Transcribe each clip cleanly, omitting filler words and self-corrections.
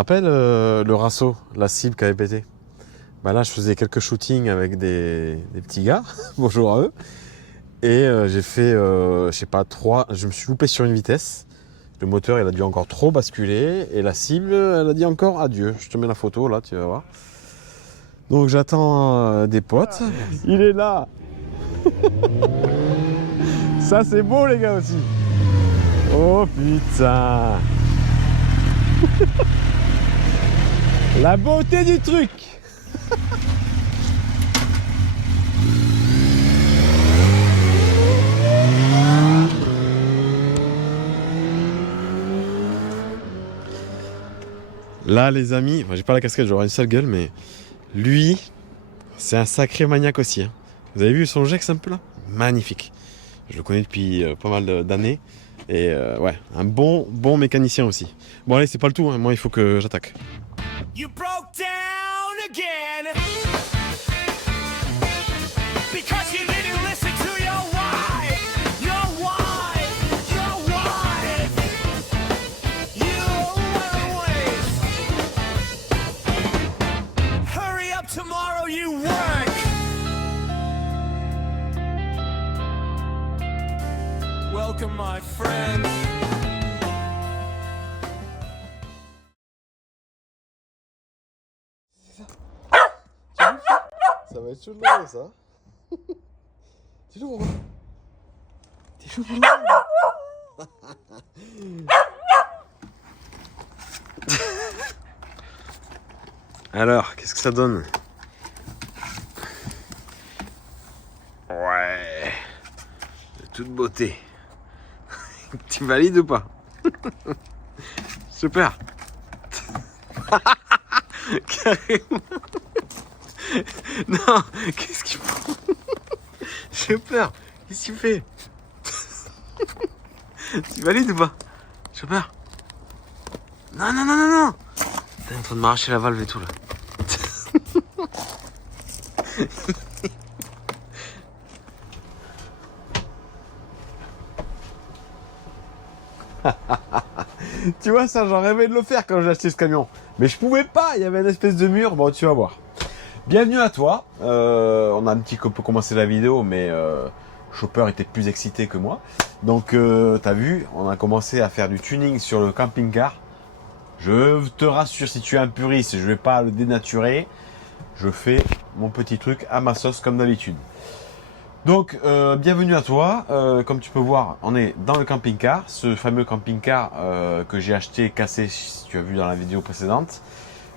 rappelles le Rasso, la cible qui avait pété? Bah là, je faisais quelques shootings avec des petits gars, bonjour à eux, et j'ai fait, je sais pas, je me suis loupé sur une vitesse. Le moteur, il a dû encore trop basculer, et la cible, elle a dit encore adieu. Je te mets la photo, là, tu vas voir. Donc j'attends des potes. Il est là. Ça, c'est beau, les gars, aussi. Oh, putain. La beauté du truc. Là, les amis, enfin, j'ai pas la casquette, j'aurai une sale gueule, mais lui, c'est un sacré maniaque aussi. Hein. Vous avez vu son Gex un peu là? Magnifique. Je le connais depuis pas mal d'années. Et ouais, un bon mécanicien aussi. Bon allez, c'est pas le tout, hein. Moi il faut que j'attaque. You broke down again. Because you didn't listen to your wife. Your wife. Your wife. You always. Hurry up tomorrow, you work. Welcome my friend. Ça va être chaud de l'eau, ça. T'es chaud, Romain? T'es chaud pour l'eau? Alors, qu'est-ce que ça donne? Ouais. De toute beauté. Tu valides ou pas? Super. Carrément. Non, qu'est-ce qu'il faut? J'ai peur. Qu'est-ce que tu fais? Tu valides ou pas? J'ai peur. Non, non, non, non, non. T'es en train de m'arracher la valve et tout là. Tu vois ça, j'en rêvais de le faire quand j'ai acheté ce camion. Mais je pouvais pas, il y avait une espèce de mur. Bon, tu vas voir. Bienvenue à toi. On a un petit peu commencé la vidéo, mais Chopper était plus excité que moi. Donc, t'as vu, on a commencé à faire du tuning sur le camping-car. Je te rassure, si tu es un puriste, je vais pas le dénaturer. Je fais mon petit truc à ma sauce comme d'habitude. Donc, bienvenue à toi. Comme tu peux voir, on est dans le camping-car. Ce fameux camping-car que j'ai acheté cassé, si tu as vu dans la vidéo précédente,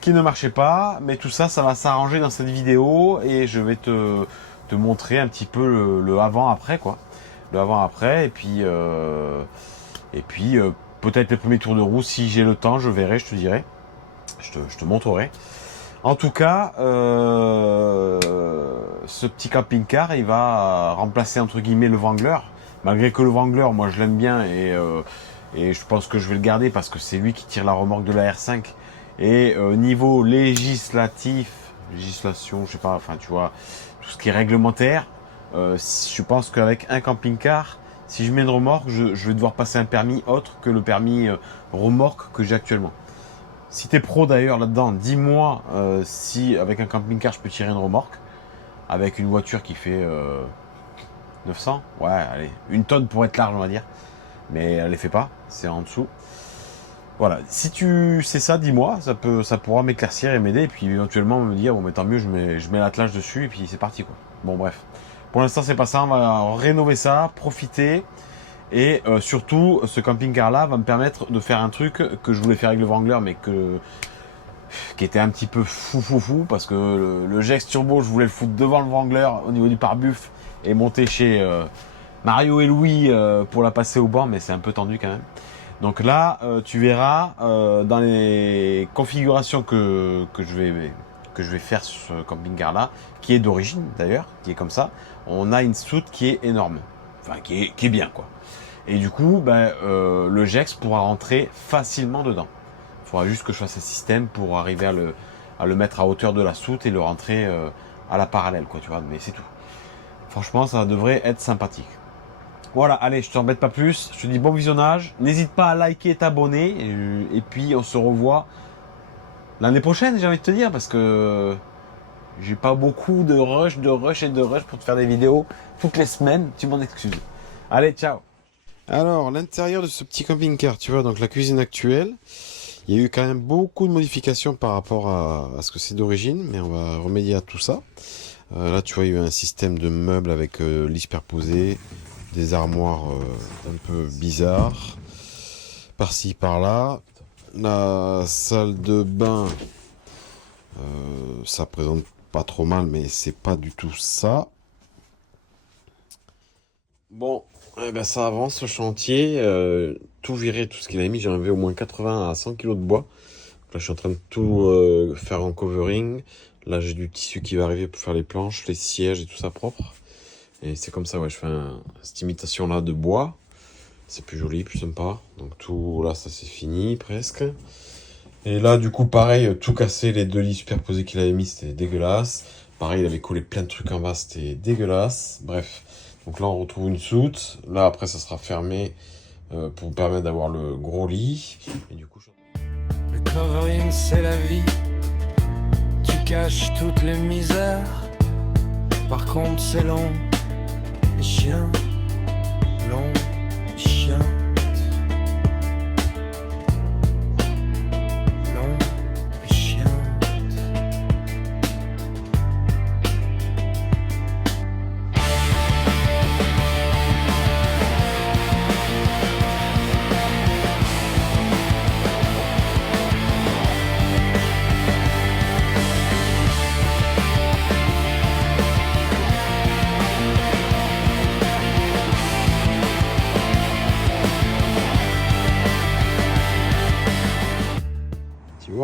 qui ne marchait pas. Mais tout ça, ça va s'arranger dans cette vidéo et je vais te montrer un petit peu le avant-après, quoi. Le avant-après. Et puis peut-être le premier tour de roue, si j'ai le temps, je verrai, je te dirai. Je te montrerai. En tout cas, ce petit camping-car, il va remplacer entre guillemets le Wrangler. Malgré que le Wrangler, moi je l'aime bien et je pense que je vais le garder parce que c'est lui qui tire la remorque de la R5. Et niveau législation, je sais pas, enfin tu vois, tout ce qui est réglementaire, je pense qu'avec un camping-car, si je mets une remorque, je vais devoir passer un permis autre que le permis remorque que j'ai actuellement. Si t'es pro d'ailleurs là-dedans, dis-moi si avec un camping-car je peux tirer une remorque. Avec une voiture qui fait 900, ouais, allez, une tonne pour être large on va dire. Mais elle les fait pas, c'est en dessous. Voilà, si tu sais ça, dis-moi, ça pourra m'éclaircir et m'aider. Et puis éventuellement me dire, bon mais tant mieux, je mets l'attelage dessus et puis c'est parti quoi. Bon bref, pour l'instant c'est pas ça, on va rénover ça, profiter. Et surtout, ce camping-car là va me permettre de faire un truc que je voulais faire avec le Wrangler, mais qui était un petit peu fou, parce que le Gex Turbo, je voulais le foutre devant le Wrangler au niveau du pare-buff et monter chez Mario et Louis pour la passer au banc, mais c'est un peu tendu quand même. Donc là, tu verras dans les configurations que je vais faire sur ce camping-car là, qui est d'origine d'ailleurs, qui est comme ça, on a une soute qui est énorme, enfin qui est bien quoi. Et du coup, le Gex pourra rentrer facilement dedans. Il faudra juste que je fasse un système pour arriver à le mettre à hauteur de la soute et le rentrer à la parallèle, quoi, tu vois. Mais c'est tout. Franchement, ça devrait être sympathique. Voilà, allez, je t'embête pas plus. Je te dis bon visionnage. N'hésite pas à liker et t'abonner. Et puis, on se revoit L'année prochaine, j'ai envie de te dire, parce que j'ai pas beaucoup de rush pour te faire des vidéos toutes les semaines. Tu m'en excuses. Allez, ciao. Alors, l'intérieur de ce petit camping-car, tu vois, donc la cuisine actuelle, il y a eu quand même beaucoup de modifications par rapport à ce que c'est d'origine, mais on va remédier à tout ça. Là, tu vois, il y a eu un système de meubles avec lit superposé, des armoires un peu bizarres, par-ci, par-là. La salle de bain, ça présente pas trop mal, mais c'est pas du tout ça. Bon, eh ben ça avance ce chantier. Tout virer, tout ce qu'il a mis, j'ai enlevé au moins 80 à 100 kilos de bois. Là, je suis en train de tout faire en covering. Là, j'ai du tissu qui va arriver pour faire les planches, les sièges et tout ça propre. Et c'est comme ça, ouais, je fais cette imitation-là de bois. C'est plus joli, plus sympa. Donc tout, là, ça c'est fini presque. Et là, du coup, pareil, tout cassé, les deux lits superposés qu'il avait mis, c'était dégueulasse. Pareil, il avait collé plein de trucs en bas, c'était dégueulasse. Bref, donc là, on retrouve une soute. Là, après, ça sera fermé pour vous permettre d'avoir le gros lit. Et du coup, le covering, c'est la vie. Tu caches toutes les misères. Par contre, c'est long. Les chiens, long, les chiens.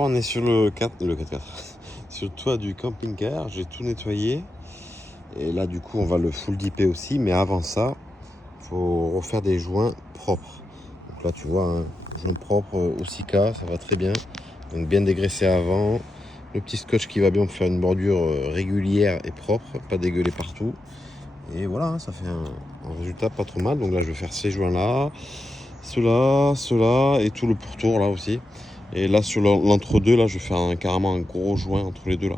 on est sur le 4x4, sur le toit du camping-car, j'ai tout nettoyé. Et là, du coup, on va le full dipper aussi. Mais avant ça, il faut refaire des joints propres. Donc là, tu vois, un joint propre au Sika, ça va très bien. Donc bien dégraissé avant. Le petit scotch qui va bien pour faire une bordure régulière et propre, pas dégueuler partout. Et voilà, ça fait un résultat pas trop mal. Donc là, je vais faire ces joints-là, ceux-là et tout le pourtour là aussi. Et là, sur l'entre-deux, là, je vais faire carrément un gros joint entre les deux là.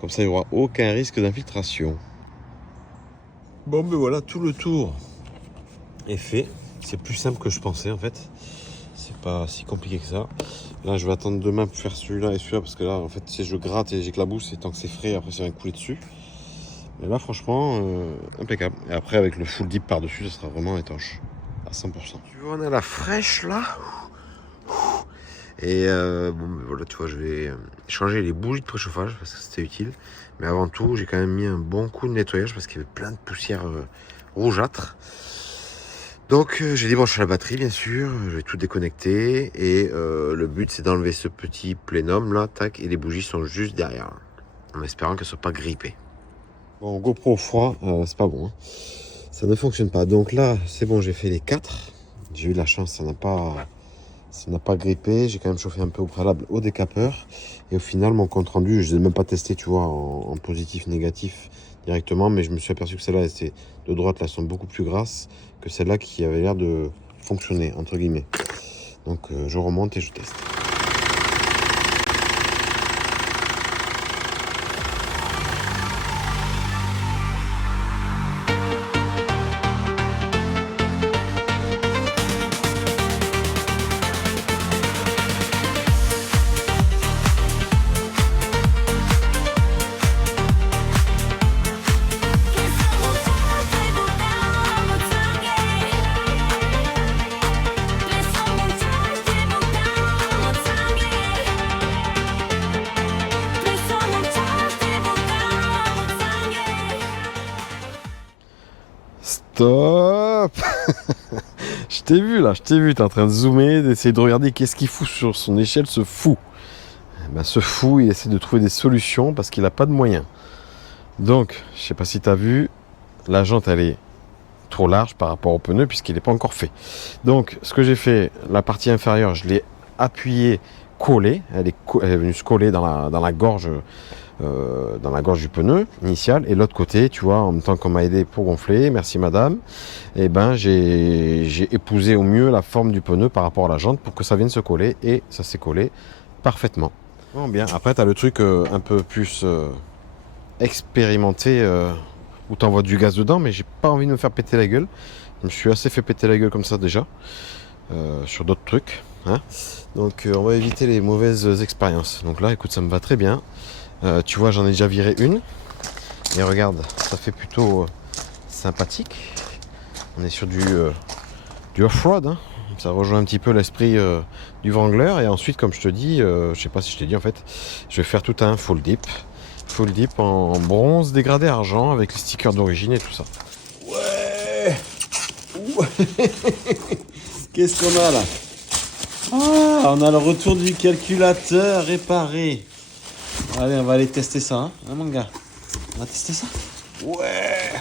Comme ça, il n'y aura aucun risque d'infiltration. Bon, ben voilà, tout le tour est fait. C'est plus simple que je pensais en fait. C'est pas si compliqué que ça. Là, je vais attendre demain pour faire celui-là et celui-là parce que là, en fait, si je gratte et j'éclabousse, et tant que c'est frais, après, ça va couler dessus. Mais là, franchement, impeccable. Et après, avec le full dip par-dessus, ça sera vraiment étanche à 100%. Tu vois, on a la fraîche là. Et bon, ben voilà, tu vois, je vais changer les bougies de préchauffage parce que c'était utile. Mais avant tout, j'ai quand même mis un bon coup de nettoyage parce qu'il y avait plein de poussière rougeâtre. Donc j'ai débranché la batterie bien sûr, je vais tout déconnecter et le but c'est d'enlever ce petit plénum là, tac, et les bougies sont juste derrière, en espérant qu'elles ne soient pas grippées. Bon, GoPro froid, c'est pas bon, hein. Ça ne fonctionne pas. Donc là c'est bon, j'ai fait les 4, j'ai eu la chance, ça n'a pas grippé, j'ai quand même chauffé un peu au préalable au décapeur et au final mon compte rendu, je ne l'ai même pas testé, tu vois, en positif, négatif directement, mais je me suis aperçu que celles-là, de droite, là, sont beaucoup plus grasses que celle-là qui avait l'air de fonctionner, entre guillemets. Donc je remonte et je teste. Stop. Je t'ai vu là, t'es en train de zoomer, d'essayer de regarder qu'est-ce qu'il fout sur son échelle, ce fou. Ben, ce fou, il essaie de trouver des solutions parce qu'il n'a pas de moyens. Donc, je sais pas si tu as vu, la jante elle est trop large par rapport au pneu puisqu'il n'est pas encore fait. Donc, ce que j'ai fait, la partie inférieure, je l'ai appuyée, collée, elle est venue se coller dans la gorge du pneu initial, et l'autre côté, tu vois, en même temps qu'on m'a aidé pour gonfler, merci madame, et ben j'ai épousé au mieux la forme du pneu par rapport à la jante pour que ça vienne se coller, et ça s'est collé parfaitement. Bon, bien. Après, t'as le truc un peu plus expérimenté où t'envoies du gaz dedans, mais j'ai pas envie de me faire péter la gueule. Je me suis assez fait péter la gueule comme ça déjà sur d'autres trucs. Hein. Donc, on va éviter les mauvaises expériences. Donc là, écoute, ça me va très bien. Tu vois, j'en ai déjà viré une. Et regarde, ça fait plutôt sympathique. On est sur du off-road. Hein. Ça rejoint un petit peu l'esprit du Wrangler. Et ensuite, comme je te dis, je sais pas si je t'ai dit en fait, je vais faire tout un full dip. Full dip en bronze dégradé argent avec les stickers d'origine et tout ça. Ouais. Qu'est-ce qu'on a là? Ah, on a le retour du calculateur réparé. Allez, on va aller tester ça, hein, mon gars. On va tester ça. Ouais.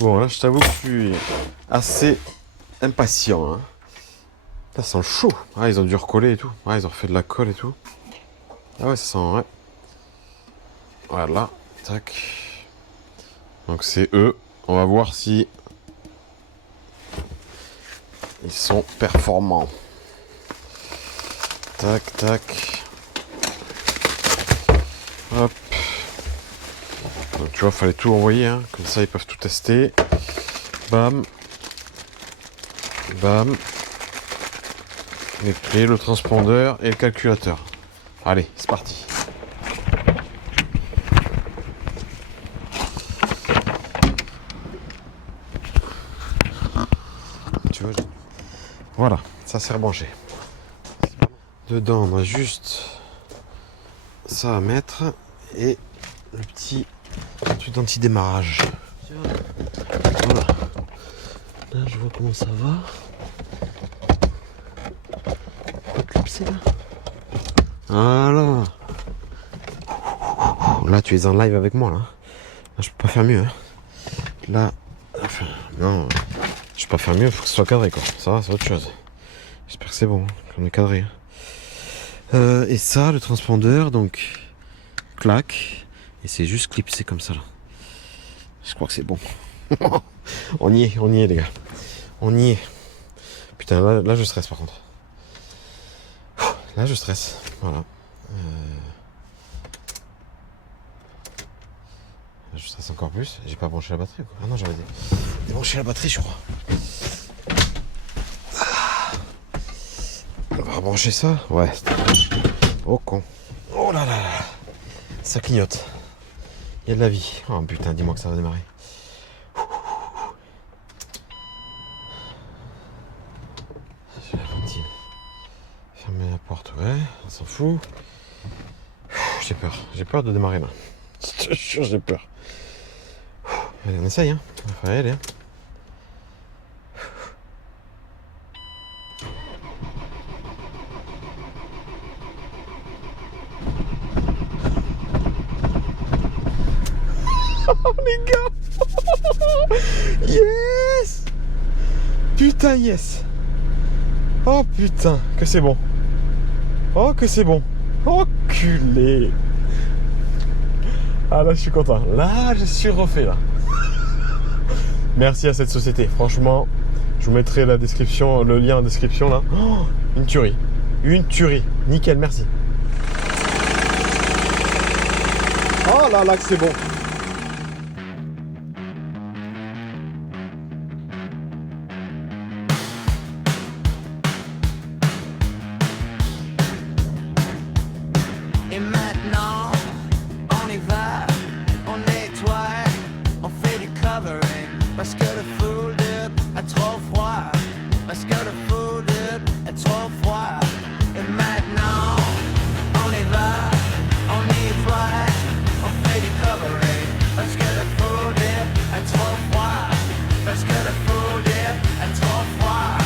Bon, là, je t'avoue que je suis assez impatient. Hein. Ça sent chaud. Ah, ils ont dû recoller et tout. Ah, ils ont refait de la colle et tout. Ah ouais, ça sent, ouais. Voilà, tac. Donc c'est eux. On va voir si ils sont performants. Tac, tac. Hop. Donc tu vois, fallait tout envoyer, hein. Comme ça ils peuvent tout tester. Bam. Bam. Les clés, le transpondeur et le calculateur. Allez, c'est parti. Tu vois, voilà, ça c'est rebranché. Dedans, on a juste ça à mettre et le petit truc anti-démarrage. Voilà. Là, je vois comment ça va. Pas clipser là. Voilà. Là, tu es en live avec moi là. Là, je peux pas faire mieux. Hein. Là, enfin, non, je peux pas faire mieux. Faut que ce soit cadré quoi. Ça va, c'est autre chose. J'espère que c'est bon, qu'on est cadré. Et ça, le transpondeur, donc, clac. Et c'est juste clipsé comme ça là. Je crois que c'est bon. on y est les gars. On y est. Putain, là je stresse par contre. Là je stresse. Voilà. Là, je stresse encore plus. J'ai pas branché la batterie quoi. Ah non, j'avais débranché la batterie je crois. On va rebrancher ça. Ouais. Oh con. Oh là là. Ça clignote. Il y a de la vie. Oh putain, dis-moi que ça va démarrer. J'ai la ventile. Fermer la porte, ouais, on s'en fout. J'ai peur de démarrer là. Je te jure, j'ai peur. Allez, on essaye, hein. Il va y aller. Hein. Oh les gars. Yes. Putain yes. Oh putain que c'est bon. Oh que c'est bon. Oh culé. Ah là je suis content. Là je suis refait là. Merci à cette société. Franchement, je vous mettrai la description, le lien en description là. Oh, une tuerie. Une tuerie. Nickel, merci. Oh là là que c'est bon. Et maintenant, on y va, on nettoie, on fait du covering. Parce que le full dip a trop froid. Parce que le full dip est trop froid. Et maintenant, on y va, on nettoie, on fait du covering. Parce que le full dip est trop froid. Parce que le full dip est trop froid.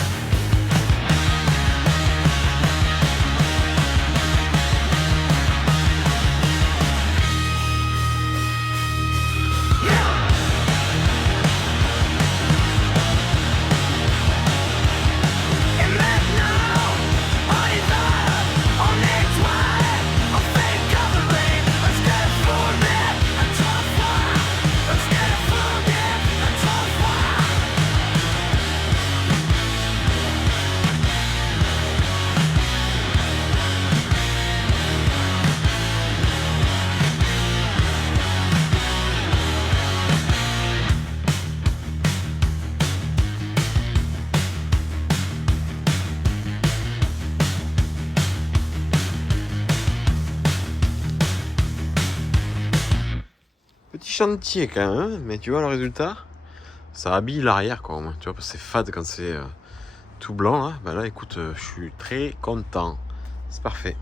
chantier quand même, hein, mais tu vois le résultat, ça habille l'arrière quoi, au moins. Tu vois, parce que c'est fade quand c'est tout blanc là. Ben là, écoute, je suis très content. C'est parfait.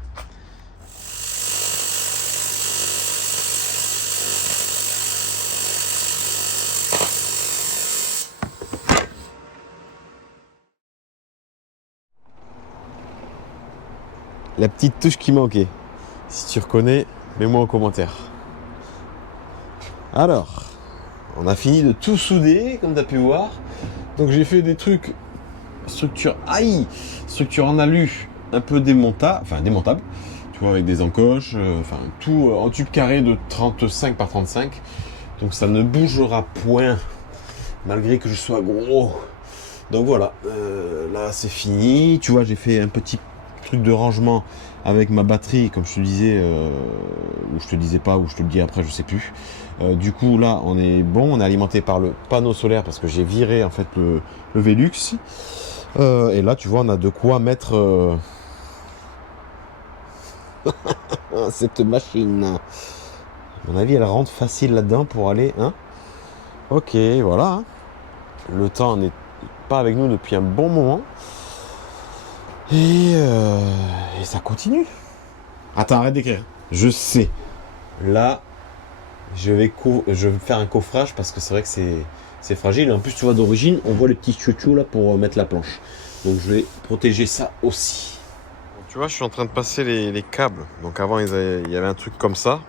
La petite touche qui manquait. Si tu reconnais, mets-moi en commentaire. Alors, on a fini de tout souder, comme tu as pu voir. Donc j'ai fait des trucs structure en alu, un peu démontable. Tu vois, avec des encoches, tout en tube carré de 35 par 35. Donc ça ne bougera point, malgré que je sois gros. Donc voilà, là c'est fini. Tu vois, j'ai fait un petit truc de rangement avec ma batterie, comme je te disais, ou je te disais pas, ou je te le dis après, je sais plus. Du coup là on est bon, on est alimenté par le panneau solaire parce que j'ai viré en fait le Velux. Et là tu vois on a de quoi mettre cette machine. À mon avis elle rentre facile là-dedans pour aller, hein. Ok, voilà, hein. Le temps n'est pas avec nous depuis un bon moment. Et ça continue. Attends, arrête d'écrire. Je sais. Là, je vais faire un coffrage parce que c'est vrai que c'est fragile. En plus, tu vois, d'origine, on voit les petits chouchous là pour mettre la planche. Donc, je vais protéger ça aussi. Bon, tu vois, je suis en train de passer les câbles. Donc, avant, il y avait un truc comme ça.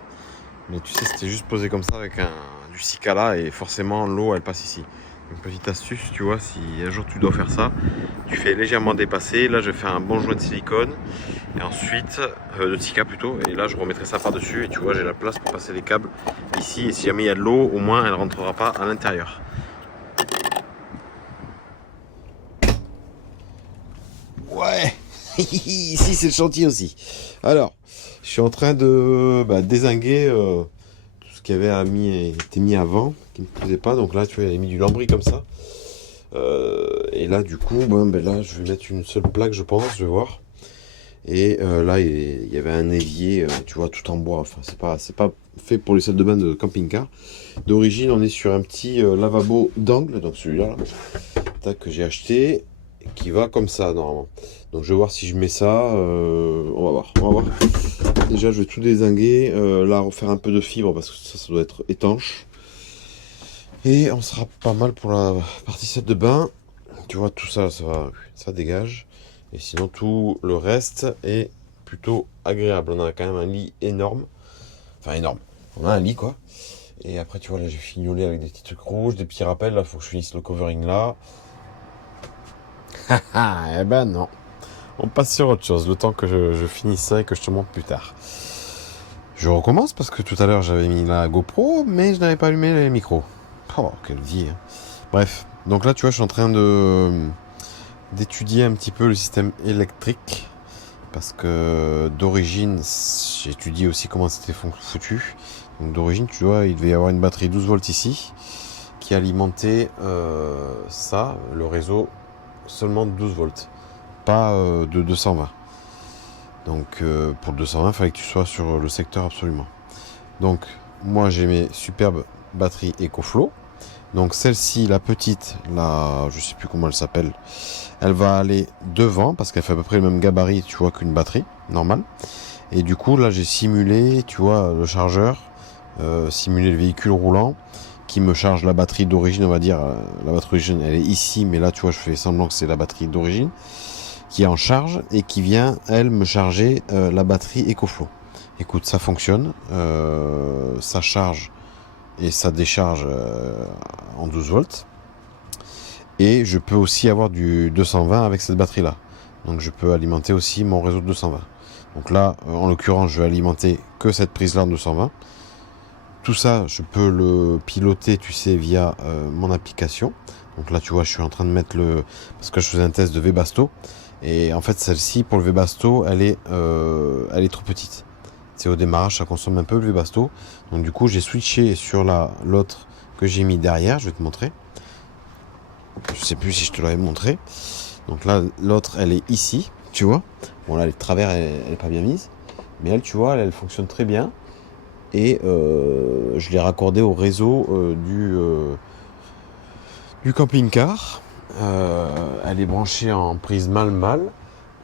Mais tu sais, c'était juste posé comme ça avec du cicala. Et forcément, l'eau, elle passe ici. Une petite astuce, tu vois, si un jour tu dois faire ça, tu fais légèrement dépasser. Là, je vais faire un bon joint de silicone et ensuite de tika plutôt. Et là, je remettrai ça par dessus. Et tu vois, j'ai la place pour passer les câbles ici. Et si jamais il y a de l'eau, au moins, elle ne rentrera pas à l'intérieur. Ouais, ici c'est le chantier aussi. Alors, je suis en train de dézinguer tout ce qui avait été mis avant, qui ne me plaisait pas. Donc là, tu vois, il a mis du lambris comme ça. Et là, du coup, là, je vais mettre une seule plaque, je pense, je vais voir. Et là, il y avait un évier, tu vois, tout en bois. Enfin, c'est pas fait pour les salles de bain de camping-car. D'origine, on est sur un petit lavabo d'angle, donc celui-là, là, que j'ai acheté, qui va comme ça, normalement. Donc, je vais voir si je mets ça. On va voir. Déjà, je vais tout dézinguer. Là, refaire un peu de fibre, parce que ça doit être étanche. Et on sera pas mal pour la partie salle de bain. Tu vois, tout ça, ça dégage. Et sinon, tout le reste est plutôt agréable. On a quand même un lit énorme. Enfin, énorme. On a un lit, quoi. Et après, tu vois, là, j'ai fignolé avec des petits trucs rouges, des petits rappels. Là, il faut que je finisse le covering là. Eh ben non. On passe sur autre chose. Le temps que je finisse ça et que je te montre plus tard. Je recommence parce que tout à l'heure, j'avais mis la GoPro, mais je n'avais pas allumé les micros. Oh, quelle vie, hein. Bref. Donc là, tu vois, je suis en train d'étudier un petit peu le système électrique parce que d'origine j'étudie aussi comment c'était foutu. Donc d'origine, tu vois, il devait y avoir une batterie 12 volts ici qui alimentait le réseau seulement de 12 volts, pas de 220. Donc pour 220, il fallait que tu sois sur le secteur absolument. Donc moi j'ai mes superbes batteries EcoFlow. Donc celle-ci, la petite, là, je sais plus comment elle s'appelle, elle va aller devant parce qu'elle fait à peu près le même gabarit, tu vois, qu'une batterie normale. Et du coup, là, j'ai simulé, tu vois, le chargeur, simulé le véhicule roulant qui me charge la batterie d'origine, on va dire. La batterie d'origine, elle est ici, mais là, tu vois, je fais semblant que c'est la batterie d'origine qui est en charge et qui vient, elle, me charger la batterie EcoFlow. Écoute, ça fonctionne, ça charge et ça décharge en 12 volts. Et je peux aussi avoir du 220 avec cette batterie là. Donc je peux alimenter aussi mon réseau de 220. Donc là, en l'occurrence, je vais alimenter que cette prise là en 220. Tout ça, je peux le piloter, tu sais, via mon application. Donc là, tu vois, je suis en train de mettre parce que je faisais un test de Webasto. Et en fait, celle-ci, pour le Webasto, elle est trop petite. C'est au démarrage, ça consomme un peu le Webasto. Donc du coup, j'ai switché sur l'autre que j'ai mis derrière. Je vais te montrer. Je sais plus si je te l'avais montré. Donc là, l'autre, elle est ici, tu vois. Bon là, le travers, elle est pas bien mise. Mais elle, tu vois, elle fonctionne très bien. et je l'ai raccordé au réseau du camping-car. Elle est branchée en prise mâle-mâle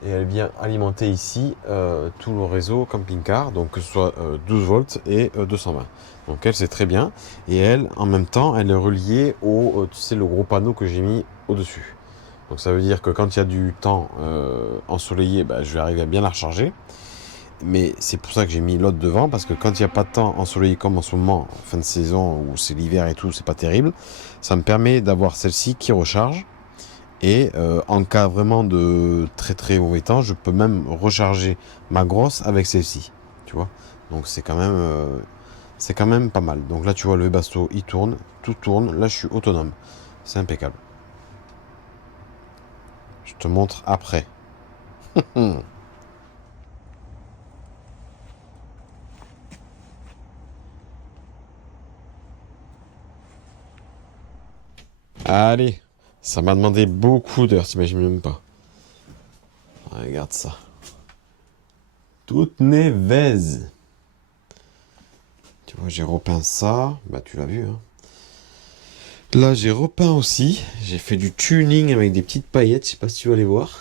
et elle vient alimenter ici tout le réseau camping-car, donc que ce soit 12 volts et 220. Donc elle, c'est très bien. Et elle, en même temps, elle est reliée au, tu sais, le gros panneau que j'ai mis au-dessus. Donc ça veut dire que quand il y a du temps ensoleillé, je vais arriver à bien la recharger. Mais c'est pour ça que j'ai mis l'autre devant, parce que quand il n'y a pas de temps ensoleillé comme en ce moment, fin de saison, où c'est l'hiver et tout, c'est pas terrible, ça me permet d'avoir celle-ci qui recharge. Et en cas vraiment de très très mauvais temps, je peux même recharger ma grosse avec celle-ci, tu vois. Donc c'est quand même pas mal. Donc là tu vois, le Webasto il tourne, tout tourne, là je suis autonome, c'est impeccable. Je te montre après. Allez, ça m'a demandé beaucoup d'heures, t'imagines même pas. Regarde ça. Toute nevez. Tu vois, j'ai repeint ça. Tu l'as vu, hein. Là, j'ai repeint aussi. J'ai fait du tuning avec des petites paillettes. Je sais pas si tu vas les voir.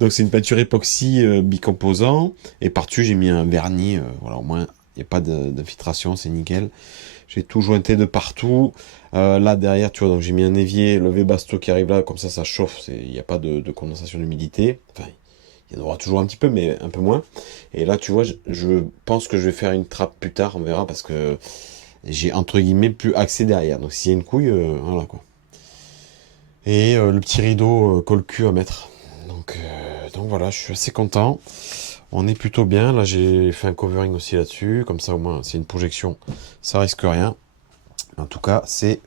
Donc, c'est une peinture époxy bicomposant. Et par-dessus, j'ai mis un vernis. Voilà, au moins, il n'y a pas d'infiltration. C'est nickel. J'ai tout jointé de partout. Là, derrière, tu vois, donc j'ai mis un évier, le Webasto qui arrive là. Comme ça chauffe. Il n'y a pas de condensation d'humidité. Enfin, il y en aura toujours un petit peu, mais un peu moins. Et là, tu vois, je pense que je vais faire une trappe plus tard. On verra, parce que j'ai, entre guillemets, plus accès derrière. Donc, s'il y a une couille, voilà, quoi. Et le petit rideau colle-cul à mettre. Donc voilà, je suis assez content. On est plutôt bien. Là, j'ai fait un covering aussi là-dessus. Comme ça, au moins, c'est une projection. Ça risque rien. En tout cas, c'est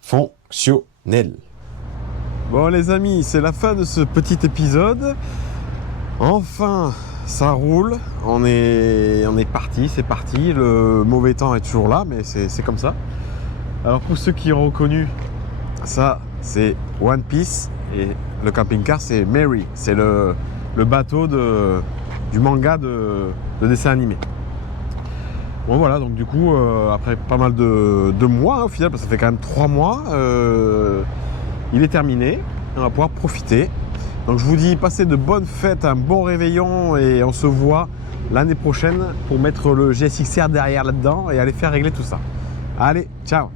fonctionnel. Bon, les amis, c'est la fin de ce petit épisode. Enfin, ça roule. On est parti, c'est parti. Le mauvais temps est toujours là, mais c'est comme ça. Alors, pour ceux qui ont reconnu, ça, c'est One Piece. Et le camping-car, c'est Mary. C'est le bateau du manga de dessin animé. Bon, voilà, donc du coup, après pas mal de mois, hein, au final, parce que ça fait quand même 3 mois, il est terminé. On va pouvoir profiter. Donc je vous dis, passez de bonnes fêtes, un bon réveillon, et on se voit l'année prochaine pour mettre le GSX-R derrière là-dedans et aller faire régler tout ça. Allez, ciao!